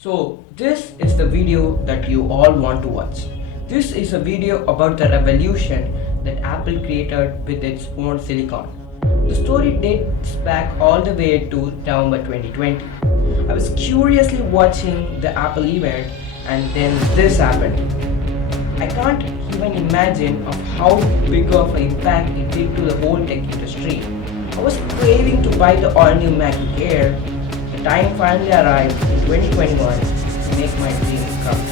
So this is the video that you all want to watch. This is a video about the revolution that Apple created with its own silicon. The story dates back all the way to November 2020. I was curiously watching the Apple event and then this happened. I can't even imagine of how big of an impact it did to the whole tech industry. I was craving to buy the all-new MacBook Air. The time finally arrived in 2021 to make my dreams come true.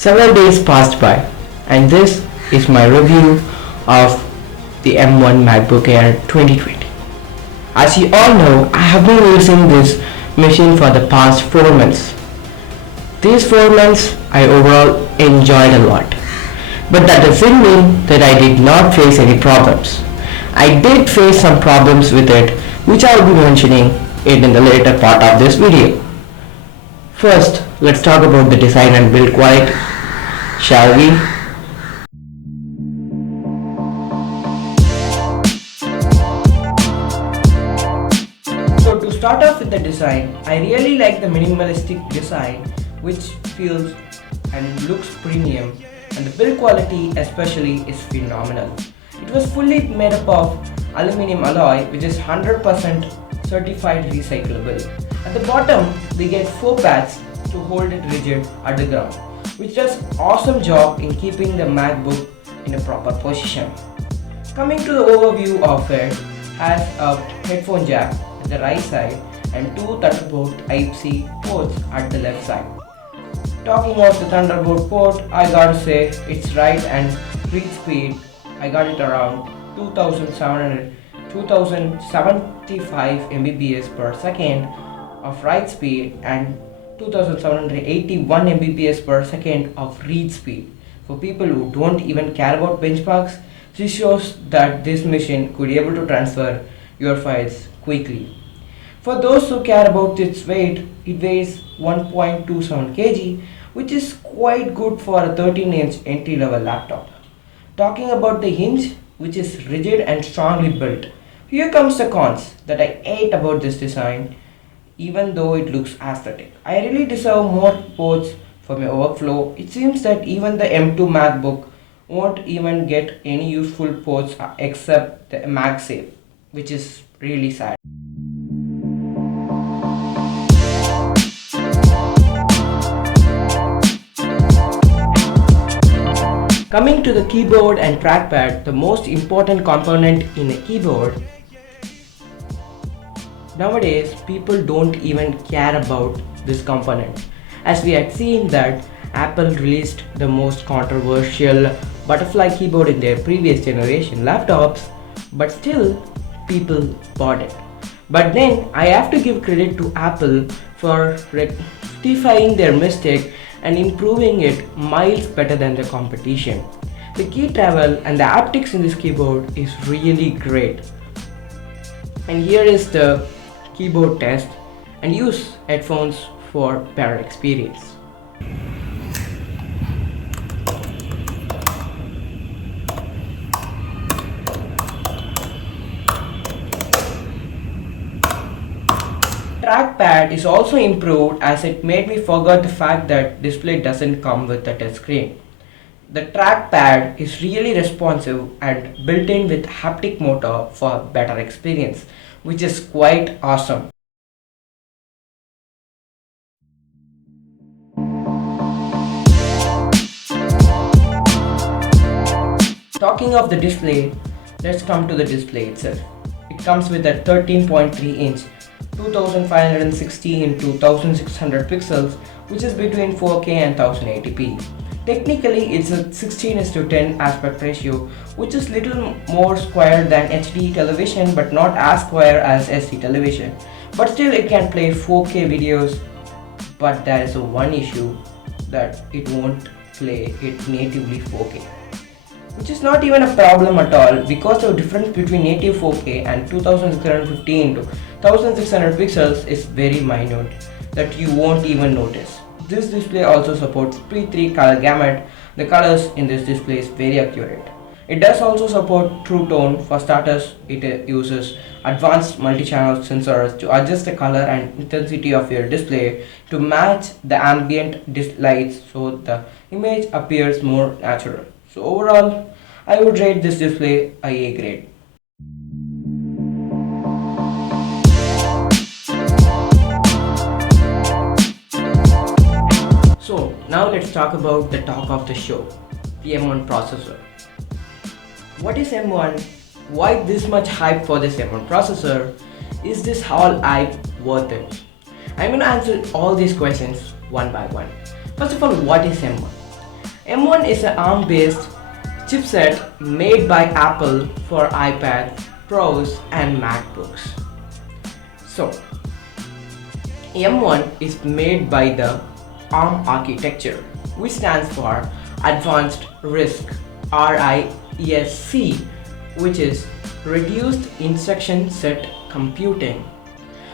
Several days passed by, and this is my review of the M1 MacBook Air 2020. As you all know, I have been using this machine for the past 4 months. These 4 months I overall enjoyed a lot, but that doesn't mean that I did not face any problems. I did face some problems with it, which I will be mentioning it in the later part of this video. First, let's talk about the design and build quality, shall we? So to start off with the design, I really like the minimalistic design which feels and looks premium, and the build quality especially is phenomenal. It was fully made up of aluminum alloy which is 100% certified recyclable. At the bottom we get 4 pads to hold it rigid at the ground, which does awesome job in keeping the MacBook in a proper position. Coming to the overview of it, has a headphone jack at the right side and 2 Thunderbolt Type-C ports at the left side. Talking of the Thunderbolt port, I gotta say it's right, and read speed I got it around 2075 Mbps per second of write speed and 2781 Mbps per second of read speed. For people who don't even care about benchmarks, this shows that this machine could be able to transfer your files quickly. For those who care about its weight, it weighs 1.27 kg, which is quite good for a 13-inch entry-level laptop. Talking about the hinge, which is rigid and strongly built. Here comes the cons that I hate about this design. Even though it looks aesthetic, I really deserve more ports for my workflow. It seems that even the M2 MacBook won't even get any useful ports except the MagSafe, which is really sad. Coming to the keyboard and trackpad, the most important component in a keyboard. Nowadays, people don't even care about this component, as we had seen that Apple released the most controversial butterfly keyboard in their previous generation laptops, but still people bought it. But then I have to give credit to Apple for rectifying their mistake and improving it miles better than the competition. The key travel and the haptics in this keyboard is really great. And here is the keyboard test, and use headphones for better experience. trackpad is also improved as it made me forget the fact that display doesn't come with a touch screen. The trackpad is really responsive and built in with haptic motor for better experience, which is quite awesome. Talking of the display, let's come to the display itself. It comes with a 13.3 inch 2560 into 1600 pixels, which is between 4K and 1080p. Technically, it's a 16:10 aspect ratio, which is little more square than HD television but not as square as SD television. But still it can play 4K videos, but there is a one issue that it won't play it natively 4K. Which is not even a problem at all because the difference between native 4K and 2650 into 1600 pixels is very minute that you won't even notice. This display also supports P3 color gamut. The colors in this display is very accurate. It does also support True Tone. For starters, it uses advanced multi-channel sensors to adjust the color and intensity of your display to match the ambient lights so the image appears more natural. So overall, I would rate this display a A grade. So now let's talk about the talk of the show, the M1 processor. What is M1? Why this much hype for this M1 processor? Is this whole hype worth it? I'm gonna answer all these questions one by one. First of all, what is M1? M1 is an ARM-based chipset made by Apple for iPads, Pros and MacBooks. So, M1 is made by the ARM architecture, which stands for Advanced RISC, which is Reduced Instruction Set Computing.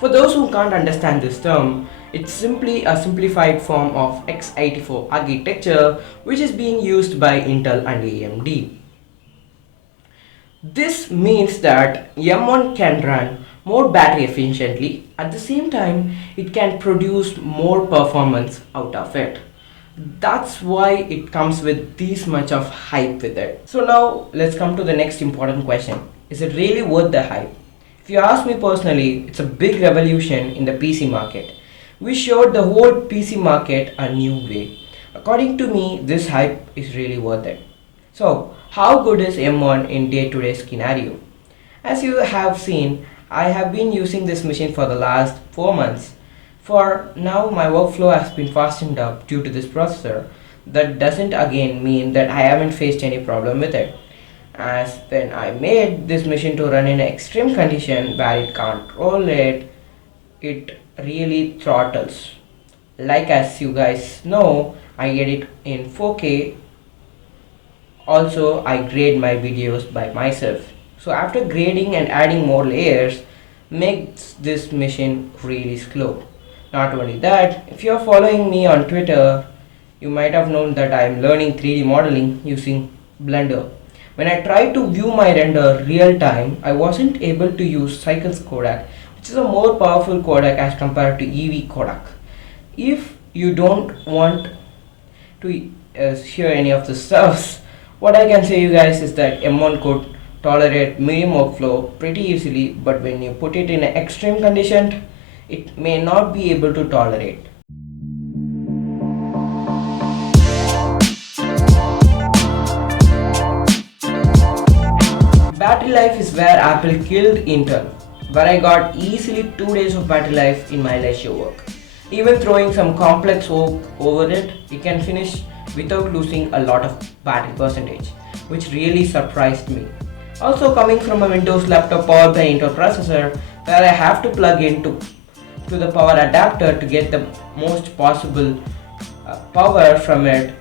For those who can't understand this term, it's simply a simplified form of x84 architecture which is being used by Intel and AMD. This means that M1 can run more battery efficiently. At the same time, it can produce more performance out of it. That's why it comes with this much of hype with it. So now let's come to the next important question. Is it really worth the hype? If you ask me personally, it's a big revolution in the PC market. We showed the whole PC market a new way. According to me, this hype is really worth it. So, how good is M1 in day-to-day scenario? As you have seen, I have been using this machine for the last 4 months. For now, my workflow has been fastened up due to this processor. That doesn't again mean that I haven't faced any problem with it. As when I made this machine to run in an extreme condition where it can't roll it really throttles. Like as you guys know, I edit in 4K. Also, I grade my videos by myself. So after grading and adding more layers makes this machine really slow. Not only that, if you are following me on Twitter, you might have known that I am learning 3D modeling using Blender. When I tried to view my render real time, I wasn't able to use Cycles codec, which is a more powerful codec as compared to EV codec. If you don't want to hear any of the stuffs, what I can say you guys is that M1 could tolerate medium workflow pretty easily, but when you put it in an extreme condition, it may not be able to tolerate. Battery life is where Apple killed Intel, where I got easily 2 days of battery life in my leisure work. Even throwing some complex work over it, it can finish without losing a lot of battery percentage, which really surprised me. Also coming from a Windows laptop powered by Intel processor, where I have to plug into the power adapter to get the most possible power from it.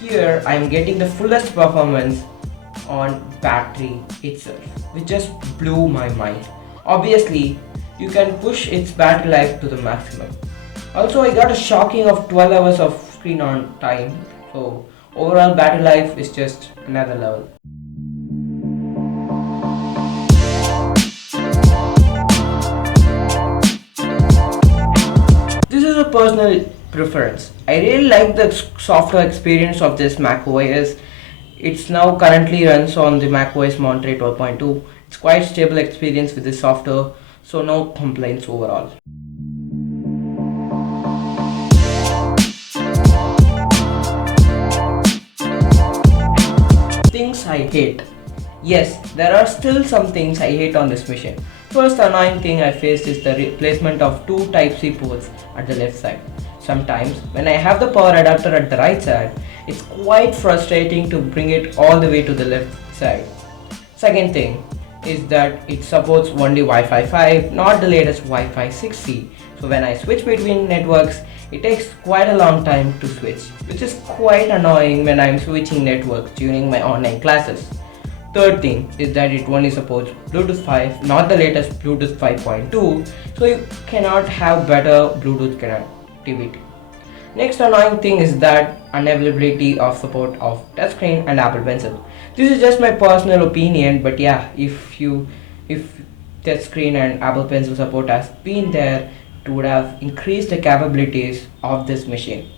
Here I am getting the fullest performance on battery itself, which just blew my mind. Obviously, you can push its battery life to the maximum. Also, I got a shocking of 12 hours of screen on time, so overall battery life is just another level. a personal preference. I really like the software experience of this Mac OS. It's now currently runs on the Mac OS Monterey 12.2. It's quite stable experience with this software, so no complaints overall. Things I hate. Yes, there are still some things I hate on this machine. First annoying thing I faced is the replacement of two Type-C ports at the left side. Sometimes when I have the power adapter at the right side, it's quite frustrating to bring it all the way to the left side. Second thing is that it supports only Wi-Fi 5, not the latest Wi-Fi 6E. So when I switch between networks, it takes quite a long time to switch, which is quite annoying when I'm switching networks during my online classes. Third thing is that it only supports Bluetooth 5, not the latest Bluetooth 5.2, so you cannot have better Bluetooth connectivity. Next annoying thing is that unavailability of support of touchscreen and Apple Pencil. This is just my personal opinion, but yeah, if touchscreen and Apple Pencil support has been there, it would have increased the capabilities of this machine.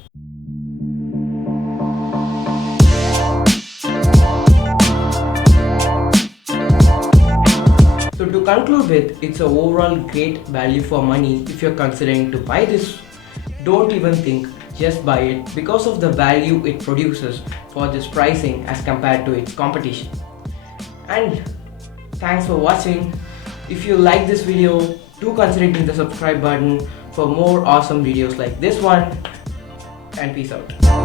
So to conclude with, it's a overall great value for money. If you're considering to buy this, don't even think, just buy it because of the value it produces for this pricing as compared to its competition. And thanks for watching. If you like this video, do consider hitting the subscribe button for more awesome videos like this one, and peace out.